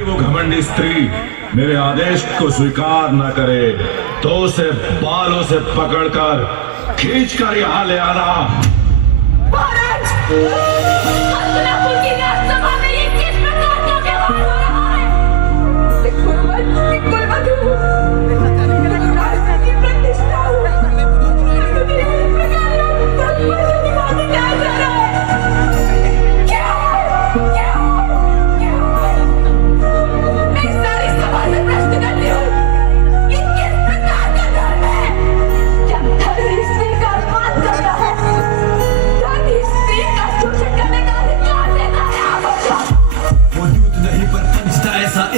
वो घमंडी स्त्री मेरे आदेश को स्वीकार न करे तो उसे बालों से पकड़कर खींचकर यहाँ ले आना।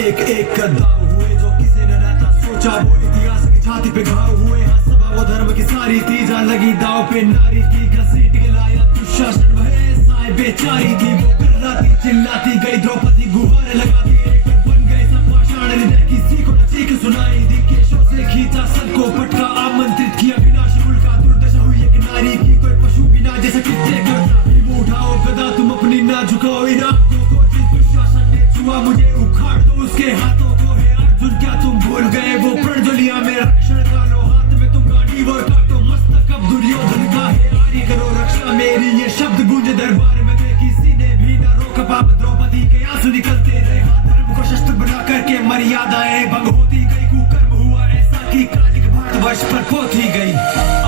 एक एक कदम हुए जो किसी ने रहता सोचा, वो इतिहास की छाती पे घाव हुए। सभा वो धर्म की सारी तीजा लगी दाव पे, नारी की घसीट के लाया दुशासन भय साए बेचारी थी। वो करलाती चिल्लाती गई द्रौपदी गुहारे लगाती, एक बन गए सब पाषाण हृदय किसी को न चीख सुनाई दी। केशों से खींचा सबको पटका, आमंत्रित किया विनाश कुल का। दुर्दशा हुई एक नारी की, कोई पशु बिना जैसे कितने करता। उठाओ गदा तुम अपनी ना झुकाओ, इन आंखों को जिस दुशासन ने छुआ मुझे उखाड़ दो उसके हाथों को। है अर्जुन क्या तुम भूल गए वो प्रण जो लिया मेरा रक्षण का लो। हाथ में तुम गांडी वो काटो मस्तक अब दुर्योधन का है। आरी करो रक्षा मेरी, ये शब्द गूंजे दरबार में गए किसी ने भी न रोका। पाप द्रौपदी के आंसू निकलते रहे, धर्म को शस्त्र बना करके मर्यादाएं भंग होती गई। कुकर्म हुआ ऐसा कि कालिक भारतवर्ष पर पोथी गई।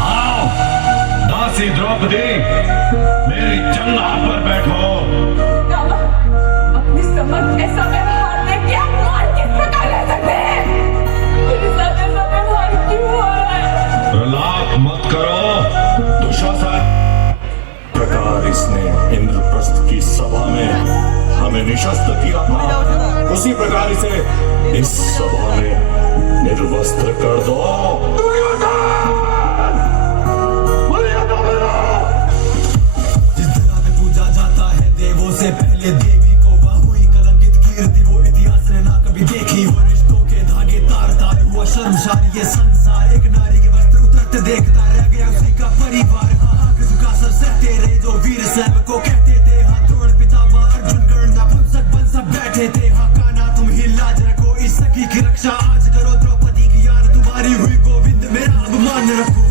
आओ दासी द्रौपदी मेरी जंगा पर बैठो। अपनी समझ ऐसा व्यवहार में क्या मान किस प्रकार रह सकते हैं? मेरे साथ ऐसा व्यवहार क्यों हो रहा है? प्रलाप मत करो दुशासन। प्रकार इसने इंद्रप्रस्थ की सभा में हमें निशस्त्र किया था, उसी प्रकार इसे इस सभा में निर्वस्त्र कर दो। जिस तरह पे पूजा जाता है देवों से पहले देवी को, वह हुई कलंकित कीर्ति वो इतिहास ने ना कभी देखी। वो रिश्तों के धागे तार तार हुआ शर्मसार ये संसार। एक नारी के वस्त्र उतरते देखता रह गया उसी का परिवार। आंख झुका सर सहते रहे जो वीर सैनिक को कहते थे। हाथ द्रोण पितामह अर्जुन कर्ण नपुंसक बन सब बैठे थे। हाँ कान्हा तुम ही लाज रखो, इस सखी की रक्षा आज करो। द्रौपदी की यार तुम्हारी हुई, गोविंद मेरा अभिमान रखो।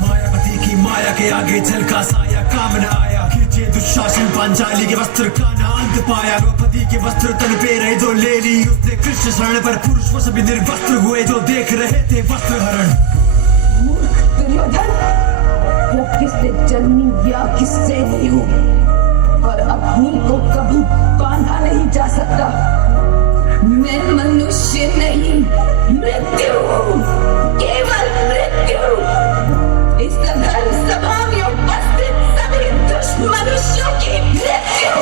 मायावती की माया के आगे झलका साया काम न आया। खींचे दुशासन पांचाली के वस्त्र का न अंत पाया। द्रौपदी के वस्त्र तन पे रहे जो ले ली उसने कृष्ण शरण पर। पुरुष वो सभी निर्वस्त्र हुए जो देख रहे थे वस्त्र हरण। मूर्ख दुर्योधन, जब किससे जन्मी या किससे नहीं हूँ और अपनी को कभी बांधा नहीं जा सकता। मैं मनुष्य नहीं, मृत्यु हूँ, केवल मृत्यु। इस धर्म सभा में उपस्थित सभी दुष्मनुष्यों की मृत्यु।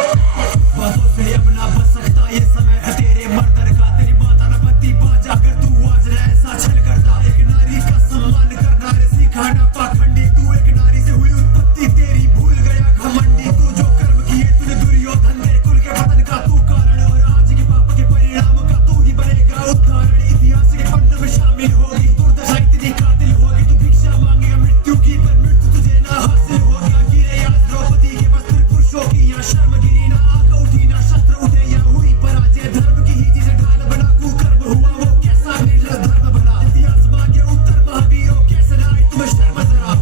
बातों से अपना बच सकता ये समय है तेरे मर्दर का। तेरी माता न बनती बाजा अगर तू आज न ऐसा छल करता। एक नारी का सम्मान करना रे सिखाना पाखंडी। तू एक नारी से हुई उत्पत्ति तेरी भूल गया घमंडी। तू जो कर्म किए तूने दुर्योधन तेरे कुल के पतन का तू कारण। और आज के पाप के परिणाम का तू ही बनेगा उदाहरण। इतिहास के पन्नों में शामिल होगी दुर्दशा इतनी कातिल होगी। तू भिक्षा मांगेगा मृत्यु की पर मृत्यु तुझे ना हासिल होगा। गिरे आज द्रौपदी के वस्त्र पुरुषों की, यहाँ शर्म गिरी ना आंख उठी ना शस्त्र उठे। यहाँ हुई पराजय धर्म की ही जिसे ढाल बना। कुकर्म हुआ वो कैसा निर्लज धर्म बना। इतिहास मांगे उत्तर महावीरों कैसे ना आई तुम्हें शर्म जरा।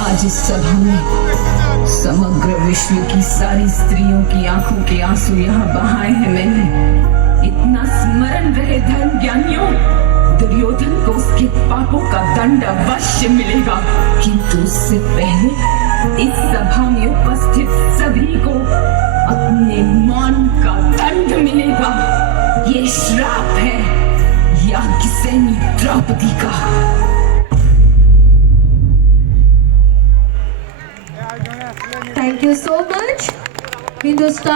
आज इस सभा में समग्र विश्व की सारी स्त्रियों की आंखों के आंसू यहाँ बहाए हैं मैंने। इतना स्मरण रहे धर्म ज्ञानियों, दुर्योधन को उसके पापों का दंड अवश्य मिलेगा। किंतु उससे पहले इस सभा में उपस्थित सभी को अपने मान का दंड मिलेगा। ये श्राप है याज्ञसेनी द्रौपदी का। Thank you so much, Hindustan.